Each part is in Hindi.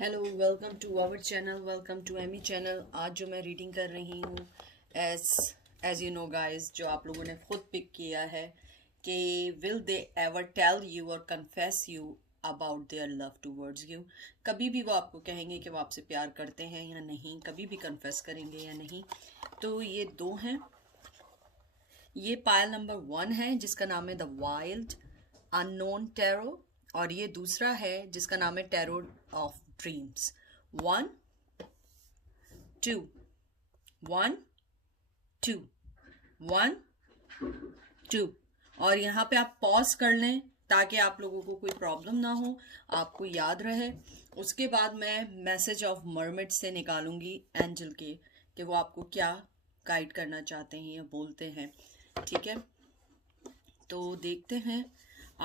Hello, welcome to our channel, welcome to Amy channel. आज जो मैं रीडिंग कर रही हूँ, as as you know guys, जो आप लोगों ने खुद पिक किया है कि will they ever tell you और confess you about their love towards you. कभी भी वो आपको कहेंगे कि वो आपसे प्यार करते हैं या नहीं, कभी भी कन्फेस करेंगे या नहीं। तो ये दो हैं। ये पायल नंबर 1 है जिसका नाम है द वाइल्ड अननोन टैरो, और ये दूसरा है जिसका नाम है टैरो ऑफ ड्रीम्स। 1 2 1 2 1 2। और यहाँ पे आप पॉज कर लें ताकि आप लोगों को कोई प्रॉब्लम ना हो, आपको याद रहे। उसके बाद मैं मैसेज ऑफ मरमिड से निकालूंगी एंजल के, कि वो आपको क्या गाइड करना चाहते हैं या बोलते हैं। ठीक है, तो देखते हैं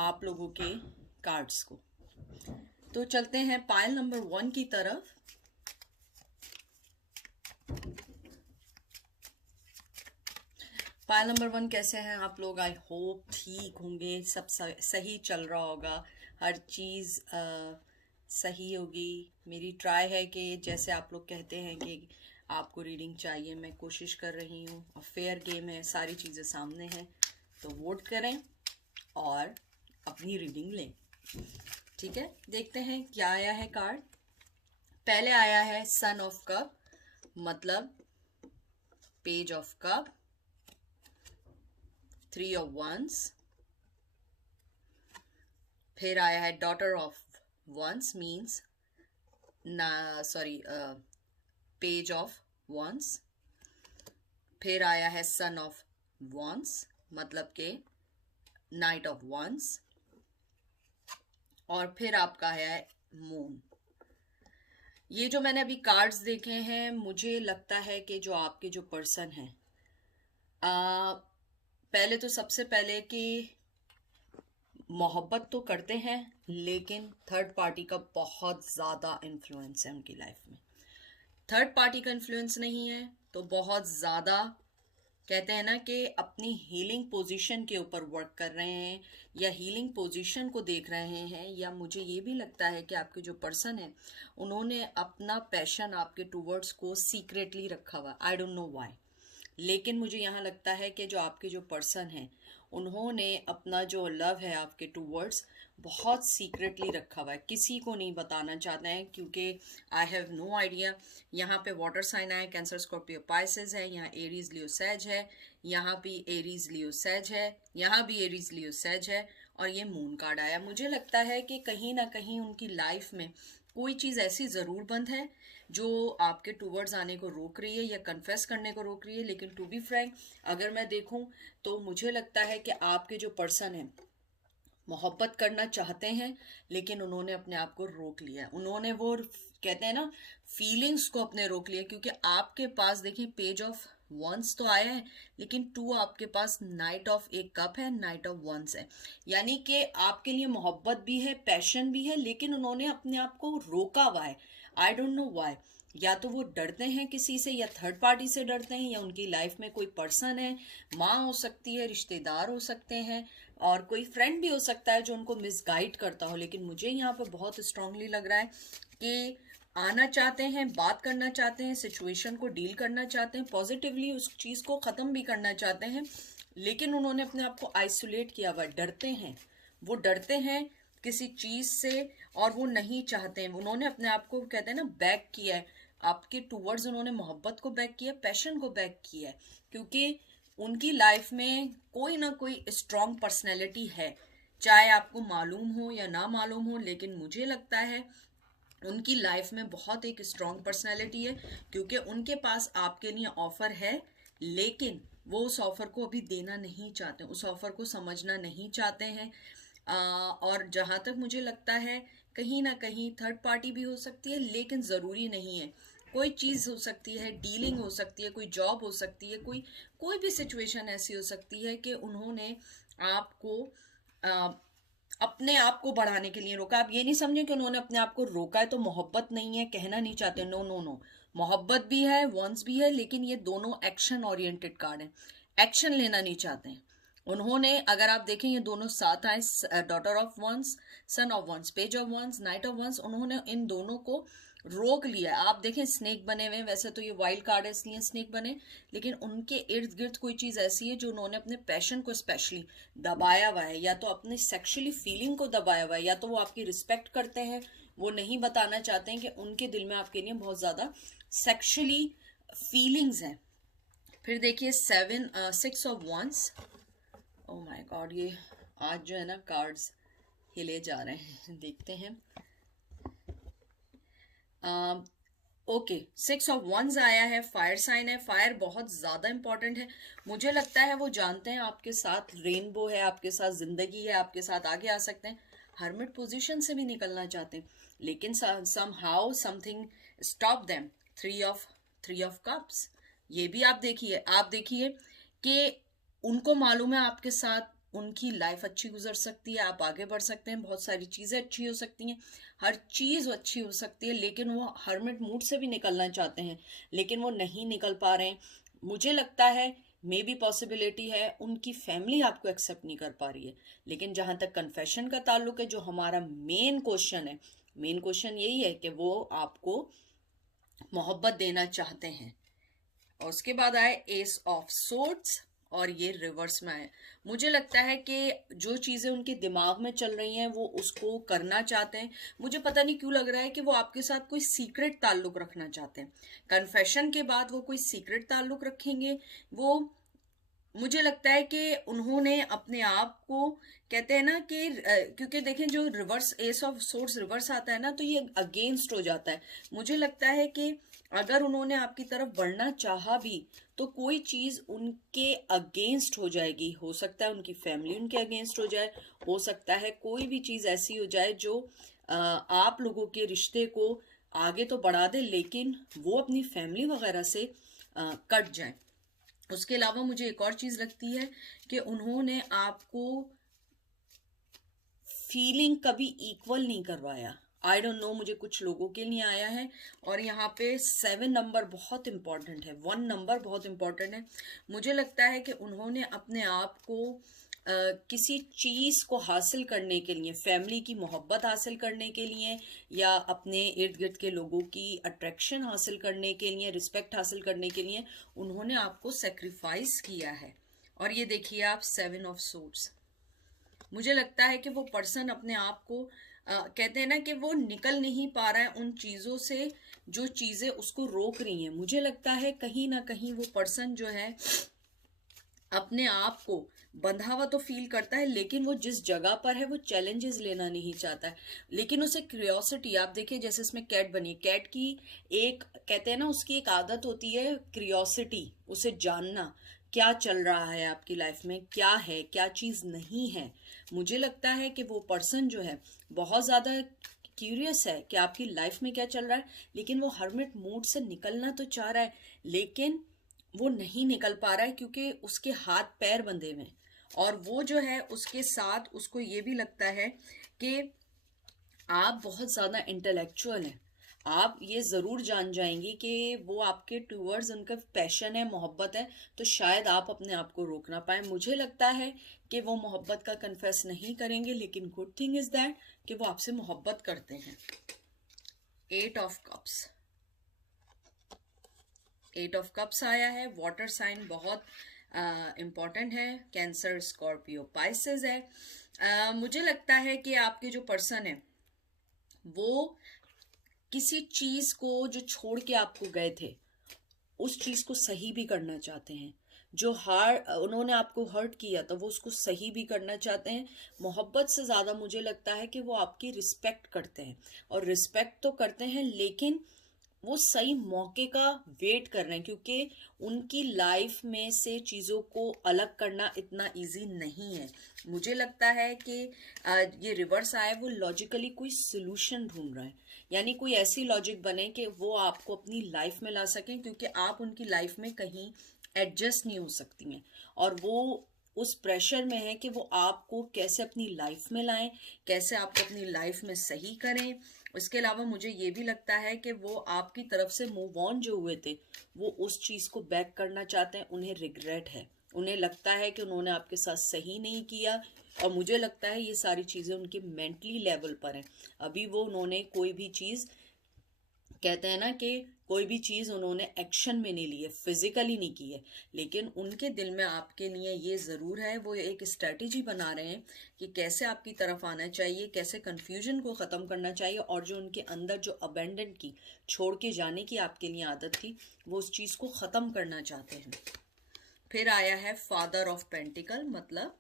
आप लोगों के कार्ड्स को। तो चलते हैं पायल नंबर 1 की तरफ। पायल नंबर 1 कैसे हैं आप लोग? आई होप ठीक होंगे, सब सही चल रहा होगा, हर चीज़ सही होगी। मेरी ट्राई है कि जैसे आप लोग कहते हैं कि आपको रीडिंग चाहिए, मैं कोशिश कर रही हूँ। और फेयर गेम है, सारी चीज़ें सामने हैं, तो वोट करें और अपनी रीडिंग लें। ठीक है, देखते हैं क्या आया है कार्ड। पहले आया है सन ऑफ कप, मतलब page of cup, 3 of wands. फिर आया है डॉटर ऑफ वंस, मीन्स ना सॉरी पेज ऑफ वंस। फिर आया है सन ऑफ वंस, मतलब के नाइट ऑफ वंस। और फिर आपका है मून। ये जो मैंने अभी कार्ड्स देखे हैं, मुझे लगता है कि जो आपके जो पर्सन हैं, पहले तो सबसे पहले कि मोहब्बत तो करते हैं, लेकिन थर्ड पार्टी का बहुत ज़्यादा इन्फ्लुएंस है उनकी लाइफ में। थर्ड पार्टी का इन्फ्लुएंस नहीं है तो बहुत ज़्यादा, कहते हैं ना कि अपनी हीलिंग पोजीशन के ऊपर वर्क कर रहे हैं या हीलिंग पोजीशन को देख रहे हैं। या मुझे ये भी लगता है कि आपके जो पर्सन है, उन्होंने अपना पैशन आपके टूवर्ड्स को सीक्रेटली रखा हुआ। आई डोंट नो व्हाई, लेकिन मुझे यहाँ लगता है कि जो आपके जो पर्सन हैं, उन्होंने अपना जो लव है आपके टूवर्ड्स बहुत सीक्रेटली रखा हुआ है, किसी को नहीं बताना चाहते हैं, क्योंकि आई हैव नो आइडिया। यहाँ पे वाटर साइन है, कैंसर स्कॉर्पियो पाइसेस है, यहाँ एरीज लियो सेज है, यहाँ भी एरीज लियो सेज है, यहाँ भी एरीज लियो सेज है, और ये मून कार्ड आया। मुझे लगता है कि कहीं ना कहीं उनकी लाइफ में कोई चीज़ ऐसी ज़रूर बंद है जो आपके टूवर्ड्स आने को रोक रही है या कन्फेस करने को रोक रही है। लेकिन टू बी फ्रैंक, अगर मैं देखूं तो मुझे लगता है कि आपके जो पर्सन है मोहब्बत करना चाहते हैं, लेकिन उन्होंने अपने आप को रोक लिया। उन्होंने वो कहते हैं ना, फीलिंग्स को अपने रोक लिया। क्योंकि आपके पास देखिए पेज ऑफ वंस तो आया है, लेकिन 2 आपके पास नाइट ऑफ एक कप है, नाइट ऑफ वंस है। यानी कि आपके लिए मोहब्बत भी है, पैशन भी है, लेकिन उन्होंने अपने आप को रोका हुआ है। I don't know why. या तो वो डरते हैं किसी से, या थर्ड पार्टी से डरते हैं, या उनकी लाइफ में कोई पर्सन है, माँ हो सकती है, रिश्तेदार हो सकते हैं, और कोई फ्रेंड भी हो सकता है जो उनको मिसगाइड करता हो। लेकिन मुझे यहाँ पे बहुत स्ट्रांगली लग रहा है कि आना चाहते हैं, बात करना चाहते हैं, सिचुएशन को डील करना चाहते हैं, पॉजिटिवली उस चीज़ को ख़त्म भी करना चाहते हैं, लेकिन उन्होंने अपने आप को आइसोलेट किया हुआ। डरते हैं, वो डरते हैं किसी चीज़ से, और वो नहीं चाहते हैं। उन्होंने अपने आप को, कहते हैं ना, बैक किया है आपके टूवर्ड्स। उन्होंने मोहब्बत को बैक किया, पैशन को बैक किया है, क्योंकि उनकी लाइफ में कोई ना कोई स्ट्रॉन्ग पर्सनैलिटी है, चाहे आपको मालूम हो या ना मालूम हो। लेकिन मुझे लगता है उनकी लाइफ में बहुत एक स्ट्रॉन्ग पर्सनैलिटी है, क्योंकि उनके पास आपके लिए ऑफर है, लेकिन वो उस ऑफर को अभी देना नहीं चाहते, उस ऑफर को समझना नहीं चाहते हैं। और जहाँ तक मुझे लगता है, कहीं ना कहीं थर्ड पार्टी भी हो सकती है, लेकिन ज़रूरी नहीं है। कोई चीज़ हो सकती है, डीलिंग हो सकती है, कोई जॉब हो सकती है, कोई कोई भी सिचुएशन ऐसी हो सकती है कि उन्होंने आपको अपने आप को बढ़ाने के लिए रोका। आप ये नहीं समझे कि उन्होंने अपने आप को रोका है तो मोहब्बत नहीं है, कहना नहीं चाहते। नो नो नो, मोहब्बत भी है, वॉन्ट्स भी है, लेकिन ये दोनों एक्शन ओरिएंटेड कार्ड हैं, एक्शन लेना नहीं चाहते हैं। उन्होंने, अगर आप देखें ये दोनों साथ आए, daughter of wands, son of wands, page of wands, knight of wands, उन्होंने इन दोनों को रोक लिया। आप देखें स्नेक बने हुए हैं, वैसे तो ये वाइल्ड कार्ड है इसलिए स्नेक बने, लेकिन उनके इर्द गिर्द कोई चीज ऐसी है जो उन्होंने अपने पैशन को स्पेशली दबाया हुआ है, या तो अपनी सेक्सुअली फीलिंग को दबाया हुआ है, या तो वो आपकी रिस्पेक्ट करते हैं, वो नहीं बताना चाहते हैं कि उनके दिल में आपके लिए बहुत ज्यादा सेक्सुअली फीलिंग्स हैं। फिर देखिए 6 of wands. Oh my god, ये आज जो है ना कार्ड्स हिले जा रहे हैं, देखते हैं। ओके, 6 ऑफ वंस आया है, फायर साइन है। फायर बहुत ज्यादा इंपॉर्टेंट है। मुझे लगता है वो जानते हैं आपके साथ रेनबो है, आपके साथ जिंदगी है, आपके साथ आगे आ सकते हैं, हर्मिट पोजीशन से भी निकलना चाहते हैं, लेकिन somehow something stop them. Three of cups, ये भी आप देखिए कि उनको मालूम है आपके साथ उनकी लाइफ अच्छी गुजर सकती है, आप आगे बढ़ सकते हैं, बहुत सारी चीजें अच्छी हो सकती हैं, हर चीज अच्छी हो सकती है, लेकिन वो हर्मिट मूड से भी निकलना चाहते हैं, लेकिन वो नहीं निकल पा रहे हैं। मुझे लगता है मे बी पॉसिबिलिटी है उनकी फैमिली आपको एक्सेप्ट नहीं कर पा रही है। लेकिन जहां तक कन्फेशन का ताल्लुक है, जो हमारा मेन क्वेश्चन है, मेन क्वेश्चन यही है कि वो आपको मोहब्बत देना चाहते हैं। और उसके बाद आए एस ऑफ सोर्ड्स, और ये रिवर्स में आए। मुझे लगता है कि जो चीजें उनके दिमाग में चल रही हैं वो उसको करना चाहते हैं। मुझे पता नहीं क्यों लग रहा है कि वो आपके साथ कोई सीक्रेट ताल्लुक रखना चाहते हैं। कन्फेशन के बाद वो कोई सीक्रेट ताल्लुक रखेंगे। वो, मुझे लगता है कि उन्होंने अपने आप को, कहते हैं ना कि क्योंकि देखें जो reverse S of source reverse आता है ना, तो ये अगेंस्ट हो जाता है। मुझे लगता है कि अगर उन्होंने आपकी तरफ बढ़ना चाहा भी तो कोई चीज उनके अगेंस्ट हो जाएगी। हो सकता है उनकी फैमिली उनके अगेंस्ट हो जाए, हो सकता है कोई भी चीज ऐसी हो जाए जो आप लोगों के रिश्ते को आगे तो बढ़ा दे, लेकिन वो अपनी फैमिली वगैरह से कट जाए। उसके अलावा मुझे एक और चीज लगती है कि उन्होंने आपको फीलिंग कभी इक्वल नहीं करवाया। आई डोंट नो, मुझे कुछ लोगों के लिए आया है। और यहाँ पे 7 नंबर बहुत इंपॉर्टेंट है, 1 नंबर बहुत इंपॉर्टेंट है। मुझे लगता है कि उन्होंने अपने आप को किसी चीज को हासिल करने के लिए, फैमिली की मोहब्बत हासिल करने के लिए, या अपने इर्द गिर्द के लोगों की अट्रैक्शन हासिल करने के लिए, रिस्पेक्ट हासिल करने के लिए उन्होंने आपको सेक्रीफाइस किया है। और ये देखिए आप 7 ऑफ सोर्ड्स। मुझे लगता है कि वो पर्सन अपने आप को कहते हैं ना कि वो निकल नहीं पा रहा है उन चीजों से जो चीजें उसको रोक रही हैं। मुझे लगता है कहीं ना कहीं वो पर्सन जो है अपने आप को बंधा हुआ तो फील करता है, लेकिन वो जिस जगह पर है वो चैलेंजेस लेना नहीं चाहता है, लेकिन उसे क्यूरियोसिटी, आप देखिए जैसे इसमें कैट बनी, कैट की एक, कहते हैं ना उसकी एक आदत होती है क्यूरियोसिटी, उसे जानना क्या चल रहा है आपकी लाइफ में, क्या है क्या चीज नहीं है। मुझे लगता है कि वो पर्सन जो है बहुत ज्यादा क्यूरियस है कि आपकी लाइफ में क्या चल रहा है, लेकिन वो हर्मिट मूड से निकलना तो चाह रहा है, लेकिन वो नहीं निकल पा रहा है क्योंकि उसके हाथ पैर बंधे हुए हैं। और वो जो है उसके साथ उसको ये भी लगता है कि आप बहुत ज्यादा इंटेलेक्चुअल हैं, आप ये जरूर जान जाएंगी कि वो आपके टूवर्ड्स उनका पैशन है, मोहब्बत है, तो शायद आप अपने आप को रोक ना पाए। मुझे लगता है कि वो मोहब्बत का कन्फेस नहीं करेंगे, लेकिन गुड थिंग इज दैट कि वो आपसे मोहब्बत करते हैं। 8 ऑफ कप्स, 8 ऑफ कप्स आया है। वाटर साइन बहुत इम्पॉर्टेंट है, कैंसर, स्कॉर्पियो, पाइसेस है। मुझे लगता है कि आपके जो पर्सन है वो किसी चीज को जो छोड़ के आपको गए थे उस चीज को सही भी करना चाहते हैं। जो उन्होंने आपको हर्ट किया था वो उसको सही भी करना चाहते हैं। मोहब्बत से ज्यादा मुझे लगता है कि वो आपकी रिस्पेक्ट करते हैं, और रिस्पेक्ट तो करते हैं लेकिन वो सही मौके का वेट कर रहे हैं, क्योंकि उनकी लाइफ में से चीज़ों को अलग करना इतना इजी नहीं है। मुझे लगता है कि ये रिवर्स आया, वो लॉजिकली कोई सोल्यूशन ढूंढ रहा है, यानी कोई ऐसी लॉजिक बने कि वो आपको अपनी लाइफ में ला सकें, क्योंकि आप उनकी लाइफ में कहीं एडजस्ट नहीं हो सकती हैं, और वो उस प्रेशर में है कि वो आपको कैसे अपनी लाइफ में लाएं, कैसे आपको अपनी लाइफ में सही करें। इसके अलावा मुझे ये भी लगता है कि वो आपकी तरफ से मूव ऑन जो हुए थे वो उस चीज को बैक करना चाहते हैं, उन्हें रिग्रेट है उन्हें लगता है कि उन्होंने आपके साथ सही नहीं किया, और मुझे लगता है ये सारी चीज़ें उनके मेंटली लेवल पर हैं। अभी वो उन्होंने कोई भी चीज़, कहते हैं ना कि कोई भी चीज़ उन्होंने एक्शन में नहीं ली है, फिजिकली नहीं की है, लेकिन उनके दिल में आपके लिए ये ज़रूर है, वो एक स्ट्रेटजी बना रहे हैं कि कैसे आपकी तरफ आना चाहिए, कैसे कंफ्यूजन को ख़त्म करना चाहिए, और जो उनके अंदर जो अबेंडन की, छोड़ के जाने की आपके लिए आदत थी, वो उस चीज़ को ख़त्म करना चाहते हैं। फिर आया है फादर ऑफ पेंटिकल, मतलब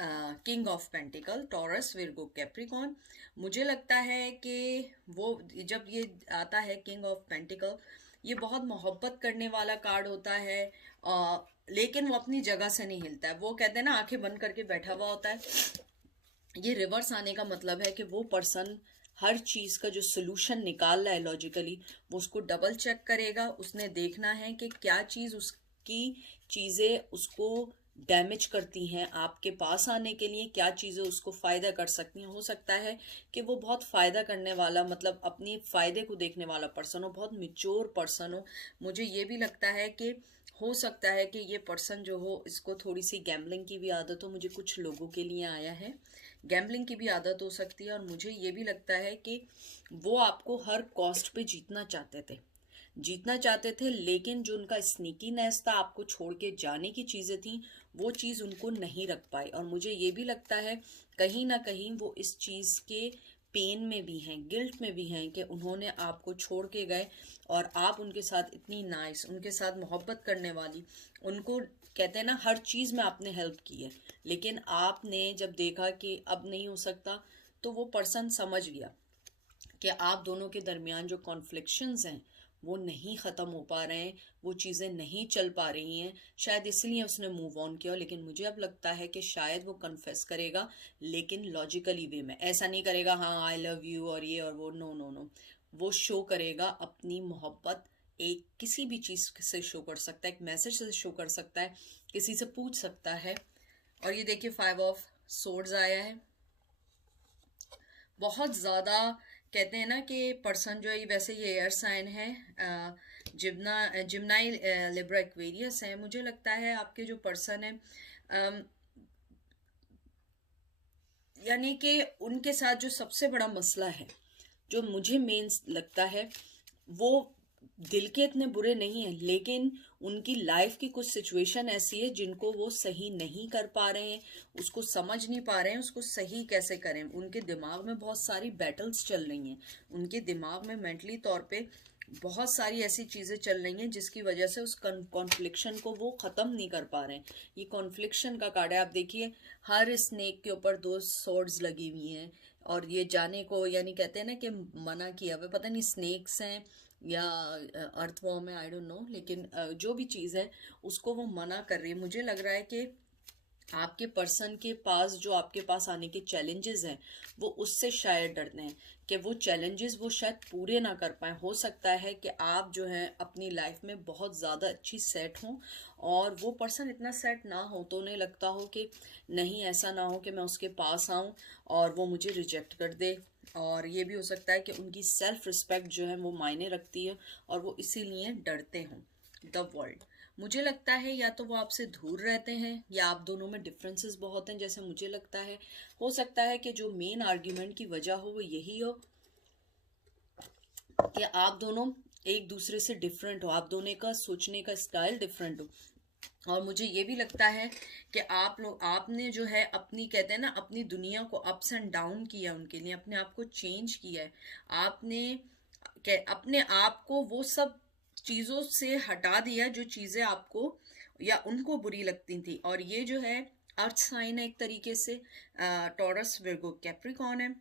king of pentacle, taurus, Virgo, Capricorn. मुझे लगता है कि वो जब ये आता है किंग ऑफ पेंटिकल, ये बहुत मोहब्बत करने वाला कार्ड होता है, लेकिन वो अपनी जगह से नहीं हिलता है। वो कहते हैं ना, आंखें बंद करके बैठा हुआ होता है। ये रिवर्स आने का मतलब है कि वो पर्सन हर चीज़ का जो सोल्यूशन निकाल रहा है लॉजिकली, वो उसको डबल चेक करेगा। उसने देखना है कि क्या चीज़ उसकी चीज़ें उसको डैमेज करती हैं आपके पास आने के लिए, क्या चीज़ें उसको फ़ायदा कर सकती हैं। हो सकता है कि वो बहुत फ़ायदा करने वाला, मतलब अपनी फ़ायदे को देखने वाला पर्सन हो, बहुत मिच्योर पर्सन हो। मुझे ये भी लगता है कि हो सकता है कि ये पर्सन जो हो, इसको थोड़ी सी गैम्बलिंग की भी आदत हो। मुझे कुछ लोगों के लिए आया है, गैम्बलिंग की भी आदत हो सकती है। और मुझे ये भी लगता है कि वो आपको हर कॉस्ट पे जीतना चाहते थे, लेकिन जो उनका स्नीकीनेस था, आपको छोड़ के जाने की चीज़ें थी, वो चीज़ उनको नहीं रख पाई। और मुझे ये भी लगता है कहीं ना कहीं वो इस चीज़ के पेन में भी हैं, गिल्ट में भी हैं कि उन्होंने आपको छोड़ के गए, और आप उनके साथ इतनी नाइस, उनके साथ मोहब्बत करने वाली, उनको कहते हैं ना हर चीज़ में आपने हेल्प की है, लेकिन आपने जब देखा कि अब नहीं हो सकता, तो वो पर्सन समझ गया कि आप दोनों के दरमियान जो कॉन्फ्लिक्शंस हैं वो नहीं ख़त्म हो पा रहे हैं, वो चीज़ें नहीं चल पा रही हैं, शायद इसलिए उसने मूव ऑन किया। लेकिन मुझे अब लगता है कि शायद वो कन्फेस करेगा, लेकिन लॉजिकली वे में, ऐसा नहीं करेगा हाँ आई लव यू और ये और वो, नो नो नो। वो शो करेगा अपनी मोहब्बत, एक किसी भी चीज़ से शो कर सकता है, एक मैसेज से शो कर सकता है, किसी से पूछ सकता है। और ये देखिए 5 ऑफ सोर्ड्स आया है। बहुत ज़्यादा कहते हैं ना कि पर्सन जो है, वैसे ये एयर साइन है, जिम्नाई लिब्रा एक्वेरियस है। मुझे लगता है आपके जो पर्सन है, यानी कि उनके साथ जो सबसे बड़ा मसला है, जो मुझे मेन लगता है, वो दिल के इतने बुरे नहीं हैं, लेकिन उनकी लाइफ की कुछ सिचुएशन ऐसी है जिनको वो सही नहीं कर पा रहे हैं, उसको समझ नहीं पा रहे हैं, उसको सही कैसे करें। उनके दिमाग में बहुत सारी बैटल्स चल रही हैं, उनके दिमाग में मेंटली तौर पे बहुत सारी ऐसी चीज़ें चल रही हैं जिसकी वजह से उस कॉन्फ्लिक्शन को वो ख़त्म नहीं कर पा रहे हैं। ये कॉन्फ्लिक्शन का कार्ड है, आप देखिए हर स्नेक के ऊपर 2 सॉर्ड्स लगी हुई हैं, और ये जाने को, यानी कहते हैं ना कि मना किया हुआ, पता नहीं स्नेक्स हैं या अर्थवॉर्म है, आई डोंट नो, लेकिन जो भी चीज़ है उसको वो मना कर रही है। मुझे लग रहा है कि आपके पर्सन के पास जो आपके पास आने के चैलेंजेस हैं, वो उससे शायद डरते हैं कि वो चैलेंजेस वो शायद पूरे ना कर पाए। हो सकता है कि आप जो है अपनी लाइफ में बहुत ज़्यादा अच्छी सेट हों, और वो पर्सन इतना सेट ना हो, तो उन्हें लगता हो कि नहीं, ऐसा ना हो कि मैं उसके पास आऊँ और वो मुझे रिजेक्ट कर दे। और ये भी हो सकता है कि उनकी सेल्फ रिस्पेक्ट जो है वो मायने रखती है, और वो इसीलिए डरते हों। द वर्ल्ड, मुझे लगता है या तो वो आपसे दूर रहते हैं, या आप दोनों में डिफरेंसेस बहुत हैं, जैसे मुझे लगता है। हो सकता है कि जो मेन आर्ग्यूमेंट की वजह हो वो यही हो कि आप दोनों एक दूसरे से डिफरेंट हो, आप दोनों का सोचने का स्टाइल डिफरेंट हो। और मुझे ये भी लगता है कि आपने जो है अपनी, कहते हैं ना, अपनी दुनिया को अप्स एंड डाउन किया, उनके लिए अपने आप को चेंज किया है। आपने अपने आप को वो सब चीज़ों से हटा दिया जो चीज़ें आपको या उनको बुरी लगती थी। और ये जो है अर्थ साइन है एक तरीके से, टॉरस, विर्गो, कैप्रिकॉन है।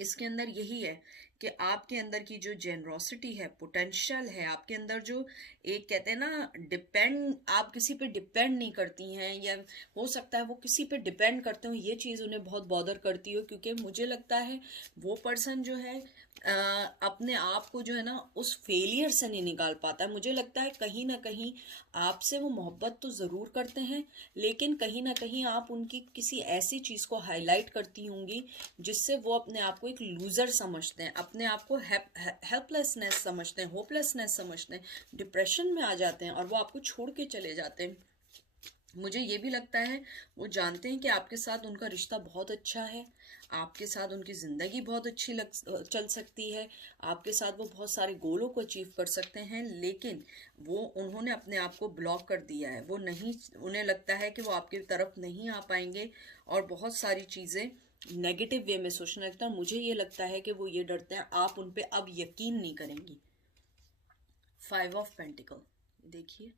इसके अंदर यही है कि आपके अंदर की जो जेनरोसिटी है, पोटेंशियल है आपके अंदर, जो एक कहते हैं ना आप किसी पे डिपेंड नहीं करती हैं, या हो सकता है वो किसी पे डिपेंड करते हो, ये चीज़ उन्हें बहुत बॉदर करती हो। क्योंकि मुझे लगता है वो पर्सन जो है अपने आप को जो है ना उस फेलियर से नहीं निकाल पाता है। मुझे लगता है कहीं ना कहीं आपसे वो मोहब्बत तो ज़रूर करते हैं, लेकिन कहीं ना कहीं आप उनकी किसी ऐसी चीज़ को हाईलाइट करती होंगी जिससे वो अपने आप को एक लूज़र समझते हैं, अपने आप को हेल्पलेसनेस समझते हैं, होपलेसनेस समझते हैं, डिप्रेशन में आ जाते हैं, और वो आपको छोड़ के चले जाते हैं। मुझे ये भी लगता है वो जानते हैं कि आपके साथ उनका रिश्ता बहुत अच्छा है, आपके साथ उनकी ज़िंदगी बहुत अच्छी चल सकती है, आपके साथ वो बहुत सारे गोलों को अचीव कर सकते हैं, लेकिन वो उन्होंने अपने आप को ब्लॉक कर दिया है। वो नहीं, उन्हें लगता है कि वो आपकी तरफ नहीं आ पाएंगे और बहुत सारी चीज़ें नेगेटिव वे में सोचने लगता है। मुझे ये लगता है कि वो ये डरते हैं आप उन पे अब यकीन नहीं करेंगी। 5 ऑफ पेंटिकल देखिए,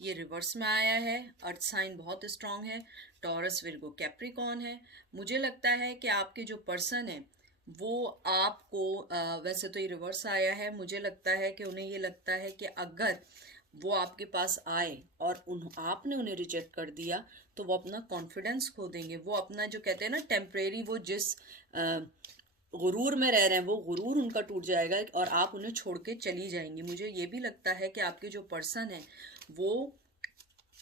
ये रिवर्स में आया है। अर्थ साइन बहुत स्ट्रांग है, टॉरस, विर्गो, कैप्रिकॉन है। मुझे लगता है कि आपके जो पर्सन है वो आपको वैसे तो ये रिवर्स आया है, मुझे लगता है कि उन्हें ये लगता है कि अगर वो आपके पास आए और आपने उन्हें रिजेक्ट कर दिया तो वो अपना कॉन्फिडेंस खो देंगे। वो अपना जो कहते हैं ना टेम्परेरी, वो जिस गुरूर में रह रहे हैं वो गुरूर उनका टूट जाएगा और आप उन्हें छोड़ के चली जाएंगी। मुझे ये भी लगता है कि आपके जो पर्सन है वो,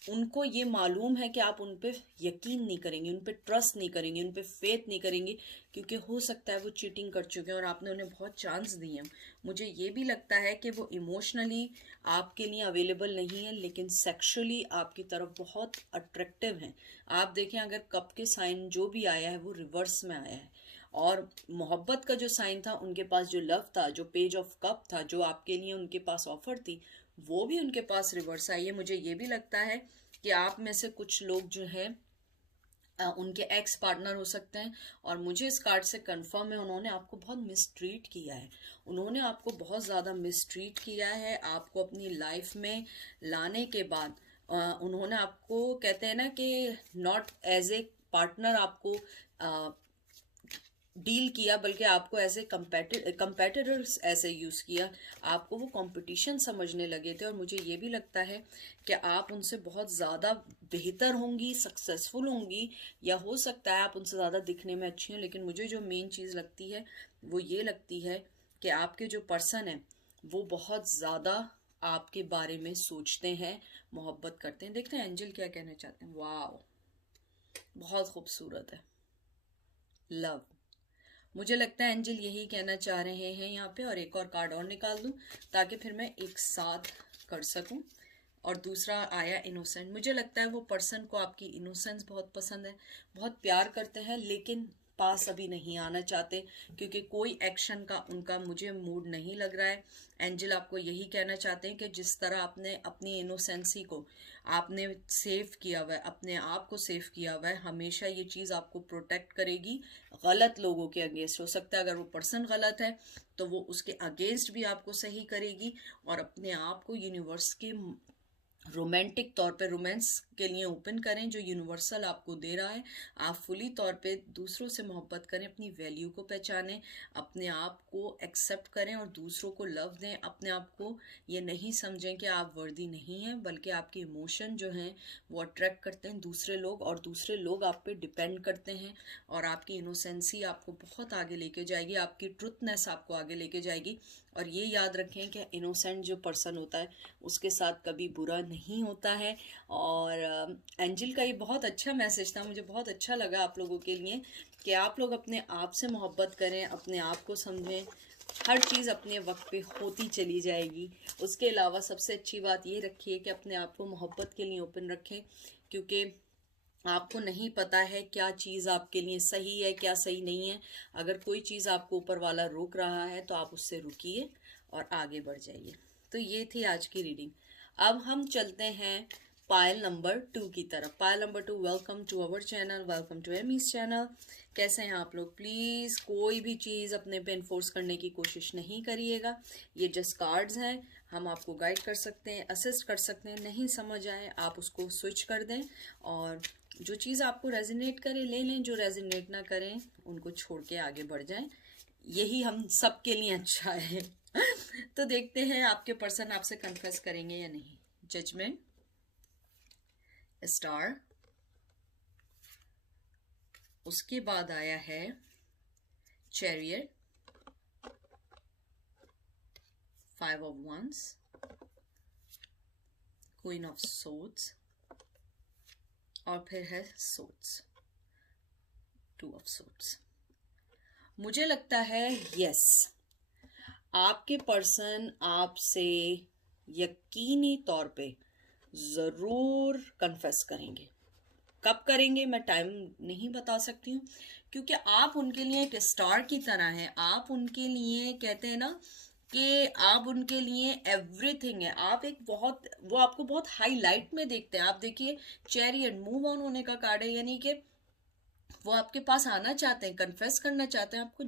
उनको ये मालूम है कि आप उन पे यकीन नहीं करेंगे, उन पे ट्रस्ट नहीं करेंगे, उन पे फेथ नहीं करेंगे, क्योंकि हो सकता है वो चीटिंग कर चुके हैं और आपने उन्हें बहुत चांस दिए हैं। मुझे ये भी लगता है कि वो इमोशनली आपके लिए अवेलेबल नहीं है, लेकिन सेक्सुअली आपकी तरफ बहुत अट्रैक्टिव हैं। आप देखें, अगर कप के साइन जो भी आया है वो रिवर्स में आया है, और मोहब्बत का जो साइन था, उनके पास जो लव था, जो पेज ऑफ कप था, जो आपके लिए उनके पास ऑफर थी, वो भी उनके पास रिवर्स आई है। मुझे ये भी लगता है कि आप में से कुछ लोग जो है उनके एक्स पार्टनर हो सकते हैं, और मुझे इस कार्ड से कंफर्म है उन्होंने आपको बहुत मिसट्रीट किया है। उन्होंने आपको बहुत ज़्यादा मिसट्रीट किया है। आपको अपनी लाइफ में लाने के बाद उन्होंने आपको, कहते हैं ना कि नॉट एज ए पार्टनर आपको डील किया, बल्कि आपको ऐसे कंपेटिटर्स ऐसे यूज़ किया। आपको वो कंपटीशन समझने लगे थे, और मुझे ये भी लगता है कि आप उनसे बहुत ज़्यादा बेहतर होंगी, सक्सेसफुल होंगी, या हो सकता है आप उनसे ज़्यादा दिखने में अच्छी हैं। लेकिन मुझे जो मेन चीज़ लगती है वो ये लगती है कि आपके जो पर्सन है वो बहुत ज़्यादा आपके बारे में सोचते हैं, मोहब्बत करते हैं। देखते हैं एंजल क्या कहना चाहते हैं। वाह, बहुत खूबसूरत है। लव, मुझे लगता है एंजल यही कहना चाह रहे हैं यहाँ पे। और एक और कार्ड और निकाल दूं ताकि फिर मैं एक साथ कर सकूं। और दूसरा आया इनोसेंट। मुझे लगता है वो पर्सन को आपकी इनोसेंस बहुत पसंद है, बहुत प्यार करते हैं, लेकिन पास अभी नहीं आना चाहते, क्योंकि कोई एक्शन का उनका मुझे मूड नहीं लग रहा है। एंजल आपको यही कहना चाहते हैं कि जिस तरह आपने अपनी इनोसेंसी को आपने सेव किया हुआ है, अपने आप को सेव किया हुआ है, हमेशा ये चीज़ आपको प्रोटेक्ट करेगी गलत लोगों के अगेंस्ट। हो सकता है अगर वो पर्सन गलत है तो वो उसके अगेंस्ट भी आपको सही करेगी, और अपने आप को यूनिवर्स के रोमांटिक तौर पे रोमांस के लिए ओपन करें, जो यूनिवर्सल आपको दे रहा है। आप फुली तौर पे दूसरों से मोहब्बत करें, अपनी वैल्यू को पहचानें, अपने आप को एक्सेप्ट करें और दूसरों को लव दें। अपने आप को ये नहीं समझें कि आप वर्दी नहीं हैं, बल्कि आपके इमोशन जो हैं वो अट्रैक्ट करते हैं दूसरे लोग, और दूसरे लोग आप पे डिपेंड करते हैं। और आपकी इनोसेंसी आपको बहुत आगे लेके जाएगी, आपकी ट्रुथनेस आपको आगे लेके जाएगी। और ये याद रखें कि इनोसेंट जो पर्सन होता है उसके साथ कभी बुरा नहीं होता है। और एंजल का ये बहुत अच्छा मैसेज था, मुझे बहुत अच्छा लगा आप लोगों के लिए, कि आप लोग अपने आप से मोहब्बत करें, अपने आप को समझें। हर चीज़ अपने वक्त पे होती चली जाएगी। उसके अलावा सबसे अच्छी बात ये रखिए कि अपने आप को मोहब्बत के लिए ओपन रखें, क्योंकि आपको नहीं पता है क्या चीज़ आपके लिए सही है, क्या सही नहीं है। अगर कोई चीज़ आपको ऊपर वाला रोक रहा है तो आप उससे रुकिए और आगे बढ़ जाइए। तो ये थी आज की रीडिंग। अब हम चलते हैं पायल नंबर 2 की तरफ। Payal number 2, welcome to our channel, welcome to Amy's channel. कैसे हैं आप लोग? प्लीज़ कोई भी चीज़ अपने पे इन्फोर्स करने की कोशिश नहीं करिएगा। ये जस्ट कार्ड्स हैं, हम आपको गाइड कर सकते हैं, असिस्ट कर सकते हैं। नहीं समझ आए आप उसको स्विच कर दें, और जो चीज़ आपको रेजिनेट करे ले लें, जो रेजिनेट ना करें उनको छोड़ के आगे बढ़ जाएं। यही हम सबके लिए अच्छा है। तो देखते हैं आपके पर्सन आपसे कन्फेस करेंगे या नहीं। जजमेंट, स्टार, उसके बाद आया है chariot, 5 of wands, queen of swords, और फिर है सोर्ड्स, 2 ऑफ सोर्ड्स। मुझे लगता है यस, आपके पर्सन आपसे यकीनी तौर पे ज़रूर कन्फेस करेंगे। कब करेंगे मैं टाइम नहीं बता सकती हूँ, क्योंकि आप उनके लिए एक स्टार की तरह हैं। आप उनके लिए कहते हैं ना कि आप उनके लिए एवरीथिंग है। आप एक बहुत, वो आपको बहुत हाईलाइट में देखते हैं। आप देखिए, चैरियट मूव ऑन होने का कार्ड है, यानी कि वो आपके पास आना चाहते हैं, कन्फेस करना चाहते हैं, आपको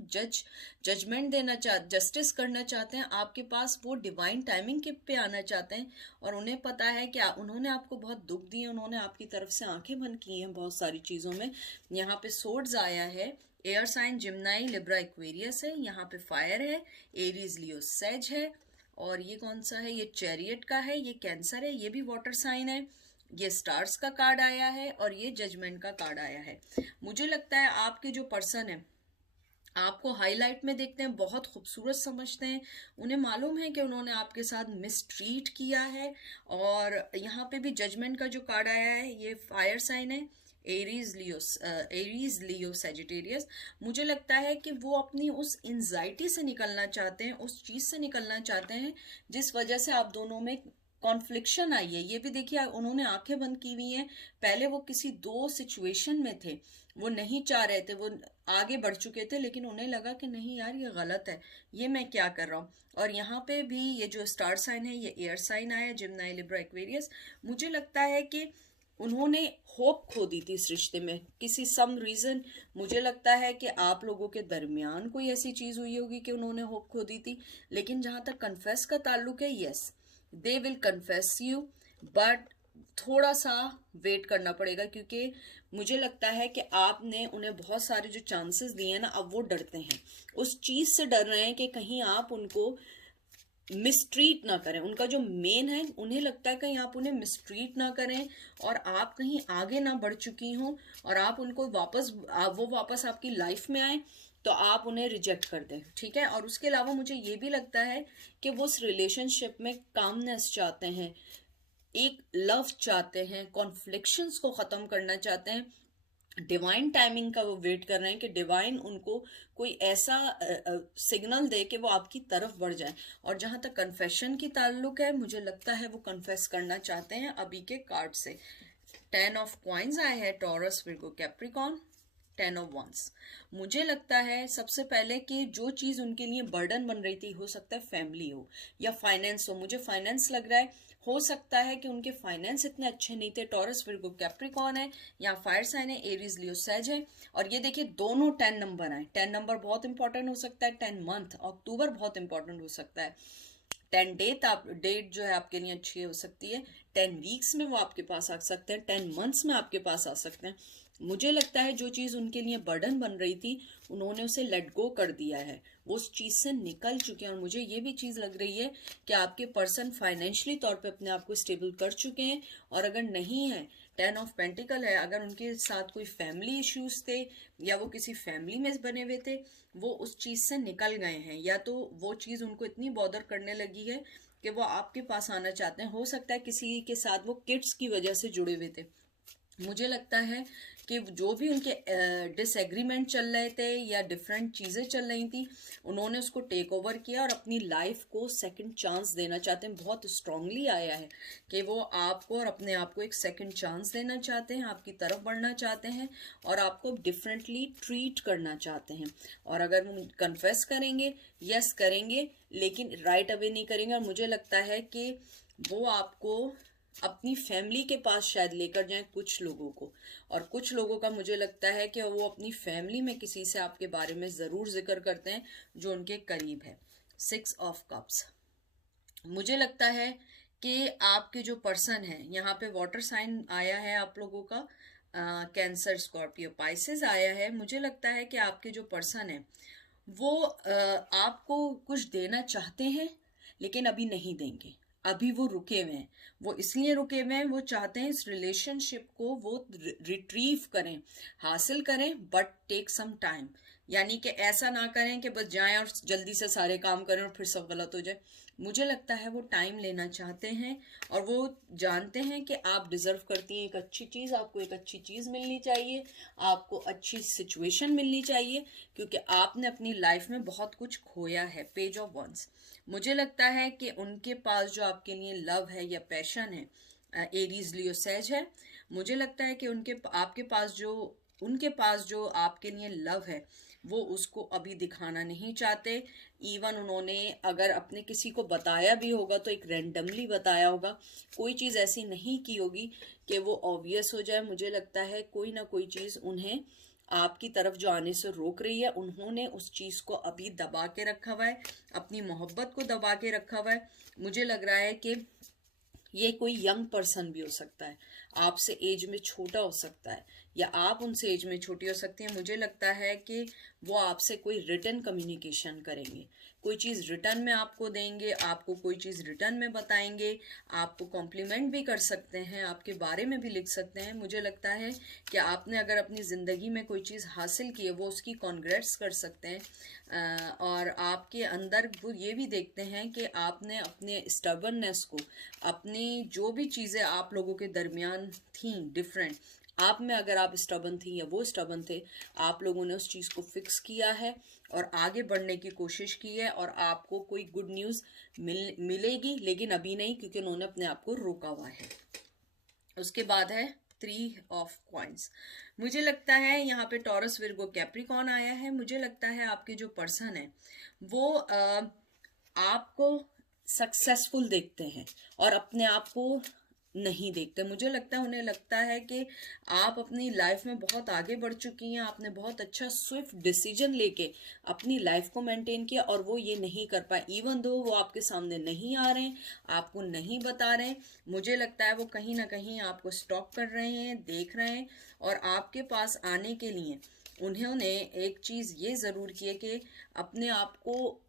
जजमेंट देना जस्टिस करना चाहते हैं, आपके पास वो डिवाइन टाइमिंग के पे आना चाहते हैं। और उन्हें पता है कि उन्होंने आपको बहुत दुख दिए, उन्होंने आपकी तरफ से आंखें बंद की हैं बहुत सारी चीज़ों में। यहाँ पे सोर्ड्स आया है, एयर साइन जिम्नाई लिब्रा एक्वेरियस है, यहाँ पे फायर है, एरीज लियो सेज है, और ये कौन सा है, ये चैरियट का है, ये कैंसर है, ये भी वाटर साइन है, ये स्टार्स का कार्ड आया है, और ये जजमेंट का कार्ड आया है। मुझे लगता है आपके जो पर्सन है आपको हाईलाइट में देखते हैं, बहुत खूबसूरत समझते हैं, उन्हें मालूम है कि उन्होंने आपके साथ मिसट्रीट किया है। और यहाँ पे भी जजमेंट का जो कार्ड आया है, ये फायर साइन है, एरीज लियो सेजिटेरियस। मुझे लगता है कि वो अपनी उस एंजाइटी से निकलना चाहते हैं, उस चीज से निकलना चाहते हैं जिस वजह से आप दोनों में कॉन्फ्लिक्शन आई है। ये भी देखिए, उन्होंने आंखें बंद की हुई हैं। पहले वो किसी दो सिचुएशन में थे, वो नहीं चाह रहे थे, वो आगे बढ़ चुके थे, लेकिन उन्हें लगा कि नहीं यार ये गलत है, ये मैं क्या कर रहा हूँ। और यहाँ पे भी ये जो स्टार साइन है, ये एयर साइन आया, जिम्नाई लिब्रा एक्वेरियस। मुझे लगता है कि उन्होंने होप खो दी थी इस रिश्ते में, किसी सम रीजन। मुझे लगता है कि आप लोगों के दरमियान कोई ऐसी चीज हुई होगी कि उन्होंने होप खो दी थी। लेकिन जहां तक कन्फेस का ताल्लुक है, yes they will confess you, but थोड़ा सा वेट करना पड़ेगा, क्योंकि मुझे लगता है कि आपने उन्हें बहुत सारे जो चांसेस दिए हैं ना, अब वो डरते हैं, उस चीज से डर रहे हैं कि कहीं आप उनको मिसट्रीट ना करें। उनका जो मेन है, उन्हें लगता है कहीं आप उन्हें मिसट्रीट ना करें और आप कहीं आगे ना बढ़ चुकी हों और आप उनको वो वापस आपकी लाइफ में आए तो आप उन्हें रिजेक्ट कर दें, ठीक है। और उसके अलावा मुझे ये भी लगता है कि वो उस रिलेशनशिप में कामनेस चाहते हैं, एक लव चाहते हैं, कॉन्फ्लिक्शंस को ख़त्म करना चाहते हैं। डिवाइन टाइमिंग का वो वेट कर रहे हैं कि डिवाइन उनको कोई ऐसा सिग्नल दे कि वो आपकी तरफ बढ़ जाए। और जहां तक कन्फेशन की ताल्लुक है, मुझे लगता है वो कन्फेस करना चाहते हैं अभी के कार्ड से। 10 ऑफ कॉइन्स आए हैं, Taurus, Virgo, Capricorn, 10 of wands. मुझे लगता है सबसे पहले कि जो चीज उनके लिए बर्डन बन रही थी, हो सकता है फैमिली हो या फाइनेंस हो। मुझे फाइनेंस लग रहा है, हो सकता है कि उनके फाइनेंस इतने अच्छे नहीं थे। टॉरस, विर्गो, कैप्रिकॉन है, यहाँ फायर साइन है, एरीज, लियो, सेज है। और ये देखिए दोनों 10 नंबर आए। 10 नंबर बहुत इंपॉर्टेंट हो सकता है, 10 मंथ अक्टूबर बहुत इंपॉर्टेंट हो सकता है, 10 डेट जो है आपके लिए अच्छी हो सकती है, 10 वीक्स में वो आपके पास आ सकते हैं, 10 मंथ्स में आपके पास आ सकते हैं। मुझे लगता है जो चीज़ उनके लिए बर्डन बन रही थी, उन्होंने उसे लेट गो कर दिया है, वो उस चीज़ से निकल चुके हैं। और मुझे ये भी चीज़ लग रही है कि आपके पर्सन फाइनेंशियली तौर पे अपने आप को स्टेबल कर चुके हैं। और अगर नहीं है, 10 ऑफ पेंटिकल है, अगर उनके साथ कोई फैमिली इश्यूज थे या वो किसी फैमिली में बने हुए थे, वो उस चीज़ से निकल गए हैं, या तो वो चीज़ उनको इतनी बॉदर करने लगी है कि वो आपके पास आना चाहते हैं। हो सकता है किसी के साथ वो किड्स की वजह से जुड़े हुए थे। मुझे लगता है कि जो भी उनके डिसएग्रीमेंट चल रहे थे या डिफरेंट चीज़ें चल रही थी, उन्होंने उसको टेक ओवर किया और अपनी लाइफ को सेकंड चांस देना चाहते हैं। बहुत स्ट्रांगली आया है कि वो आपको और अपने आप को एक सेकंड चांस देना चाहते हैं, आपकी तरफ बढ़ना चाहते हैं और आपको डिफरेंटली ट्रीट करना चाहते हैं। और अगर वो कन्फेस करेंगे, यस करेंगे, लेकिन राइट अवे नहीं करेंगे। और मुझे लगता है कि वो आपको अपनी फैमिली के पास शायद लेकर जाएं कुछ लोगों को, और कुछ लोगों का मुझे लगता है कि वो अपनी फैमिली में किसी से आपके बारे में ज़रूर जिक्र करते हैं जो उनके करीब है। 6 ऑफ कप्स। मुझे लगता है कि आपके जो पर्सन है, यहाँ पे वाटर साइन आया है आप लोगों का, कैंसर, स्कॉर्पियो, पाइसेस आया है। मुझे लगता है कि आपके जो पर्सन है वो आपको कुछ देना चाहते हैं लेकिन अभी नहीं देंगे, अभी वो रुके हुए हैं। वो इसलिए रुके हुए हैं, वो चाहते हैं इस रिलेशनशिप को वो रिट्रीव करें, हासिल करें, बट टेक सम टाइम। यानी कि ऐसा ना करें कि बस जाएं और जल्दी से सारे काम करें और फिर सब गलत हो जाए। मुझे लगता है वो टाइम लेना चाहते हैं और वो जानते हैं कि आप डिजर्व करती हैं एक अच्छी चीज़, आपको एक अच्छी चीज़ मिलनी चाहिए, आपको अच्छी सिचुएशन मिलनी चाहिए, क्योंकि आपने अपनी लाइफ में बहुत कुछ खोया है। Page of wands. मुझे लगता है कि उनके पास जो आपके लिए लव है या पैशन है, एरीज लियो सेज है। मुझे लगता है कि उनके पास जो आपके लिए लव है वो उसको अभी दिखाना नहीं चाहते। इवन उन्होंने अगर अपने किसी को बताया भी होगा तो एक रैंडमली बताया होगा, कोई चीज़ ऐसी नहीं की होगी कि वो ऑब्वियस हो जाए। मुझे लगता है कोई ना कोई चीज़ उन्हें आपकी तरफ जो आने से रोक रही है, उन्होंने उस चीज़ को अभी दबा के रखा हुआ है, अपनी मोहब्बत को दबा के रखा हुआ है। मुझे लग रहा है कि ये कोई यंग पर्सन भी हो सकता है, आपसे एज में छोटा हो सकता है, या आप उनसे एज में छोटी हो सकती हैं। मुझे लगता है कि वो आपसे कोई रिटर्न कम्युनिकेशन करेंगे, कोई चीज़ रिटर्न में आपको देंगे, आपको कोई चीज़ रिटर्न में बताएंगे, आपको कॉम्प्लीमेंट भी कर सकते हैं, आपके बारे में भी लिख सकते हैं। मुझे लगता है कि आपने अगर अपनी ज़िंदगी में कोई चीज़ हासिल की है वो उसकी कॉन्ग्रेट्स कर सकते हैं। और आपके अंदर वो ये भी देखते हैं कि आपने अपने स्टबर्ननेस को, अपनी जो भी चीज़ें आप लोगों के दरमियान थी डिफरेंट, आप में अगर आप स्टबन थी या वो स्टबन थे, आप लोगों ने उस चीज़ को फिक्स किया है और आगे बढ़ने की कोशिश की है। और आपको कोई गुड न्यूज़ मिलेगी, लेकिन अभी नहीं, क्योंकि उन्होंने अपने आप को रोका हुआ है। उसके बाद है 3 ऑफ कॉइंस। मुझे लगता है यहाँ पे टॉरस विर्गो कैप्रिकॉन आया है। मुझे लगता है आपके जो पर्सन है वो आपको सक्सेसफुल देखते हैं और अपने आप को नहीं देखते। मुझे लगता है उन्हें लगता है कि आप अपनी लाइफ में बहुत आगे बढ़ चुकी हैं, आपने बहुत अच्छा स्विफ्ट डिसीजन लेके अपनी लाइफ को मेंटेन किया और वो ये नहीं कर पाए। इवन दो वो आपके सामने नहीं आ रहे हैं, आपको नहीं बता रहे हैं, मुझे लगता है वो कहीं ना कहीं आपको स्टॉक कर रहे हैं, देख रहे हैं। और आपके पास आने के लिए उन्होंने एक चीज़ ये ज़रूर की है कि अपने आप को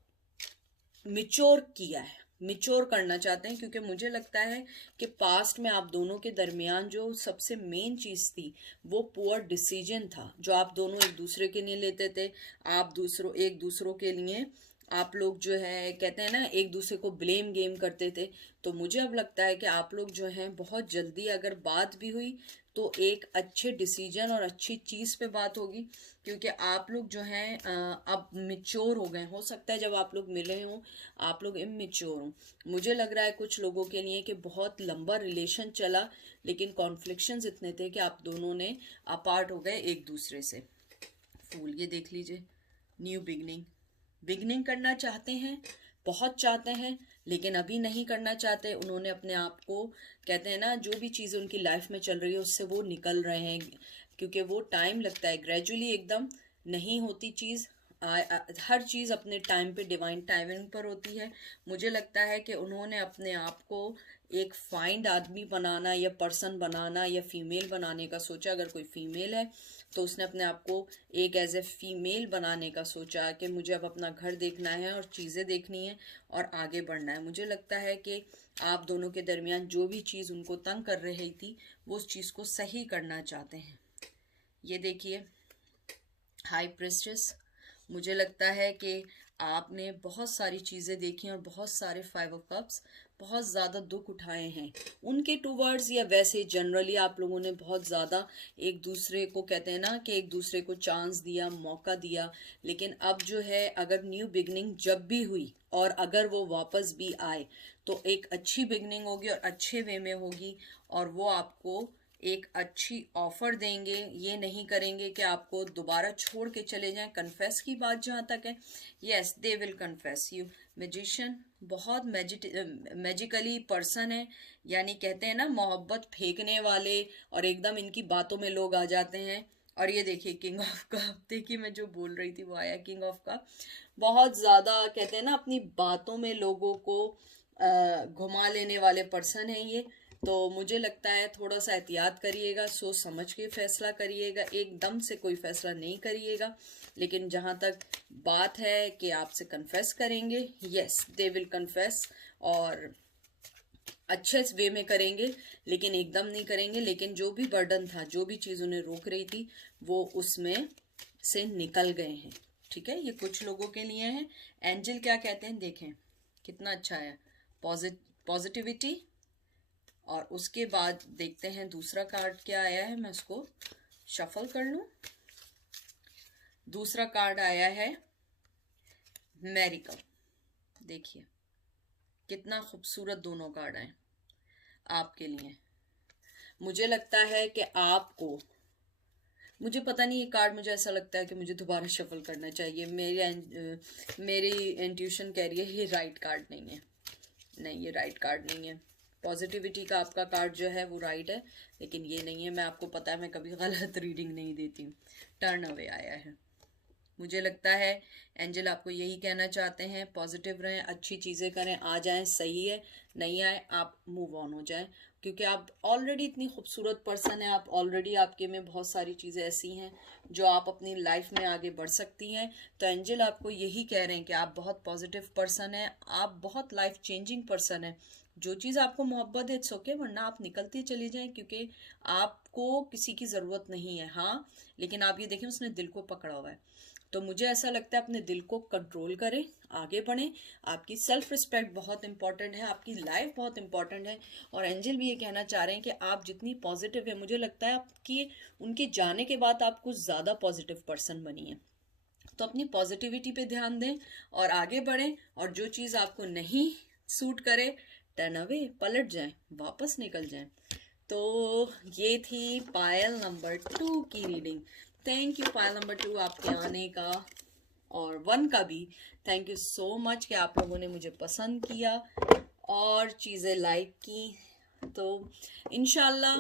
मिच्योर किया है, मिच्योर करना चाहते हैं। क्योंकि मुझे लगता है कि पास्ट में आप दोनों के दरमियान जो सबसे मेन चीज़ थी वो पुअर डिसीजन था, जो आप दोनों एक दूसरे के लिए लेते थे। आप एक दूसरों के लिए आप लोग जो है कहते हैं ना एक दूसरे को ब्लेम गेम करते थे। तो मुझे अब लगता है कि आप लोग जो हैं बहुत जल्दी अगर बात भी हुई तो एक अच्छे डिसीजन और अच्छी चीज़ पे बात होगी। क्योंकि आप लोग जो हैं अब मिच्योर हो गए। हो सकता है जब आप लोग मिले हों आप लोग इमेच्योर हों। मुझे लग रहा है कुछ लोगों के लिए कि बहुत लंबा रिलेशन चला, लेकिन कॉन्फ्लिक्शंस इतने थे कि आप दोनों ने अपार्ट हो गए एक दूसरे से। फूल, ये देख लीजिए, न्यू बिगनिंग करना चाहते हैं, बहुत चाहते हैं, लेकिन अभी नहीं करना चाहते। उन्होंने अपने आप को कहते हैं ना जो भी चीज़ें उनकी लाइफ में चल रही है उससे वो निकल रहे हैं। क्योंकि वो टाइम लगता है, ग्रेजुअली एकदम नहीं होती चीज़। हर चीज़ अपने टाइम पे, डिवाइन टाइमिंग पर होती है। मुझे लगता है कि उन्होंने अपने आप को एक फाइंड आदमी बनाना या पर्सन बनाना या फीमेल बनाने का सोचा। अगर कोई फीमेल है तो उसने अपने आप को एक एज ए फीमेल बनाने का सोचा कि मुझे अब अपना घर देखना है और चीज़ें देखनी है और आगे बढ़ना है। मुझे लगता है कि आप दोनों के दरमियान जो भी चीज़ उनको तंग कर रही थी वो उस चीज़ को सही करना चाहते हैं। ये देखिए, हाई प्रेस्टिस। मुझे लगता है कि आपने बहुत सारी चीज़ें देखी और बहुत सारे 5 ऑफ कप्स, बहुत ज़्यादा दुख उठाए हैं उनके टूवर्ड्स, या वैसे जनरली आप लोगों ने बहुत ज़्यादा एक दूसरे को कहते हैं ना कि एक दूसरे को चांस दिया, मौका दिया। लेकिन अब जो है अगर न्यू बिगनिंग जब भी हुई और अगर वो वापस भी आए तो एक अच्छी बिगनिंग होगी और अच्छे वे में होगी। और वो आपको एक अच्छी ऑफर देंगे, ये नहीं करेंगे कि आपको दोबारा छोड़ के चले जाएं। कन्फेस की बात जहाँ तक है, yes they will confess you. Magician बहुत मैजिकली पर्सन है, यानी कहते हैं ना मोहब्बत फेंकने वाले, और एकदम इनकी बातों में लोग आ जाते हैं। और ये देखिए किंग ऑफ कप, देखिए मैं जो बोल रही थी वो आया किंग ऑफ कप। बहुत ज़्यादा कहते हैं ना अपनी बातों में लोगों को घुमा लेने वाले पर्सन है ये। तो मुझे लगता है थोड़ा सा एहतियात करिएगा, सोच समझ के फैसला करिएगा, एकदम से कोई फैसला नहीं करिएगा। लेकिन जहाँ तक बात है कि आपसे कन्फेस करेंगे, यस दे विल कन्फेस, और अच्छे वे में करेंगे, लेकिन एकदम नहीं करेंगे। लेकिन जो भी बर्डन था, जो भी चीज़ उन्हें रोक रही थी, वो उसमें से निकल गए हैं। ठीक है, ये कुछ लोगों के लिए है। एंजल क्या कहते हैं देखें, कितना अच्छा है, पॉजिटिविटी। और उसके बाद देखते हैं दूसरा कार्ड क्या आया है, मैं उसको शफल कर लूं। दूसरा कार्ड आया है मेरिकल। देखिए कितना खूबसूरत दोनों कार्ड आए आपके लिए। मुझे लगता है कि आपको, मुझे पता नहीं, ये कार्ड मुझे ऐसा लगता है कि मुझे दोबारा शफल करना चाहिए। मेरी इंट्यूशन कह रही है ये राइट कार्ड नहीं है। नहीं, ये राइट कार्ड नहीं है। पॉजिटिविटी का आपका कार्ड जो है वो राइट है, लेकिन ये नहीं है। मैं आपको पता है मैं कभी गलत रीडिंग नहीं देती हूँ। टर्न अवे आया है। मुझे लगता है एंजल आपको यही कहना चाहते हैं, पॉजिटिव रहें, अच्छी चीज़ें करें, आ जाएं सही है, नहीं आए आप मूव ऑन हो जाएं, क्योंकि आप ऑलरेडी इतनी खूबसूरत पर्सन हैं। आप ऑलरेडी, आपके में बहुत सारी चीज़ें ऐसी हैं जो आप अपनी लाइफ में आगे बढ़ सकती हैं। तो एंजल आपको यही कह रहे हैं कि आप बहुत पॉजिटिव पर्सन हैं, आप बहुत लाइफ चेंजिंग पर्सन हैं। जो चीज़ आपको मोहब्बत है इट्स ओके, वरना आप निकलते चले जाएं, क्योंकि आपको किसी की ज़रूरत नहीं है। हाँ, लेकिन आप ये देखें उसने दिल को पकड़ा हुआ है। तो मुझे ऐसा लगता है अपने दिल को कंट्रोल करें, आगे बढ़ें। आपकी सेल्फ रिस्पेक्ट बहुत इंपॉर्टेंट है, आपकी लाइफ बहुत इंपॉर्टेंट है। और एंजल भी ये कहना चाह रहे हैं कि आप जितनी पॉजिटिव है, मुझे लगता है आपकी उनके जाने के बाद आप कुछ ज़्यादा पॉजिटिव पर्सन बनी है। तो अपनी पॉजिटिविटी पे ध्यान दें और आगे बढ़ें, और जो चीज़ आपको नहीं सूट करे टर्न अवे, पलट जाएं, वापस निकल जाएं। तो ये थी पायल नंबर 2 की reading. Thank you Payal number 2 आपके आने का, और 1 का भी थैंक यू सो मच कि आप लोगों ने मुझे पसंद किया और चीज़ें लाइक की। तो इंशाल्लाह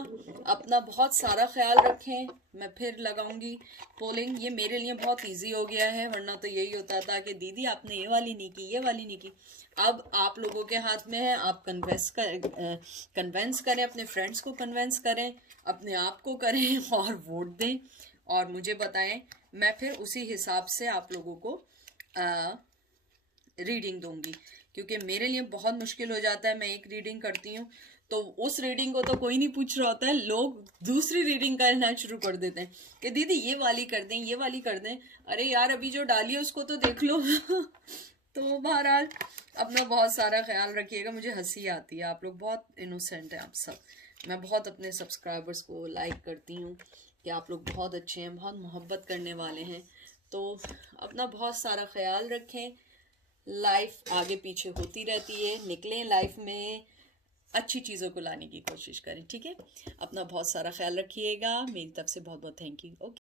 अपना बहुत सारा ख्याल रखें। मैं फिर लगाऊंगी पोलिंग। ये मेरे लिए बहुत इजी हो गया है, वरना तो यही होता था कि दीदी आपने ये वाली नहीं की, ये वाली नहीं की। अब आप लोगों के हाथ में है, आप कन्वेंस करें, अपने फ्रेंड्स को कन्वेंस करें, अपने आप को करें और वोट दें और मुझे बताएं। मैं फिर उसी हिसाब से आप लोगों को रीडिंग दूंगी, क्योंकि मेरे लिए बहुत मुश्किल हो जाता है। मैं एक रीडिंग करती हूँ तो उस रीडिंग को तो कोई नहीं पूछ रहा होता है, लोग दूसरी रीडिंग करना शुरू कर देते हैं कि दीदी ये वाली कर दें, ये वाली कर दें। अरे यार, अभी जो डाली है उसको तो देख लो। तो बहरहाल अपना बहुत सारा ख्याल रखिएगा। मुझे हंसी आती है, आप लोग बहुत इनोसेंट हैं आप सब। मैं बहुत अपने सब्सक्राइबर्स को लाइक करती हूँ कि आप लोग बहुत अच्छे हैं, बहुत मोहब्बत करने वाले हैं। तो अपना बहुत सारा ख्याल रखें। लाइफ आगे पीछे होती रहती है, निकलें लाइफ में, अच्छी चीज़ों को लाने की कोशिश करें। ठीक है, अपना बहुत सारा ख्याल रखिएगा। मेरी तरफ से बहुत बहुत थैंक यू। ओके।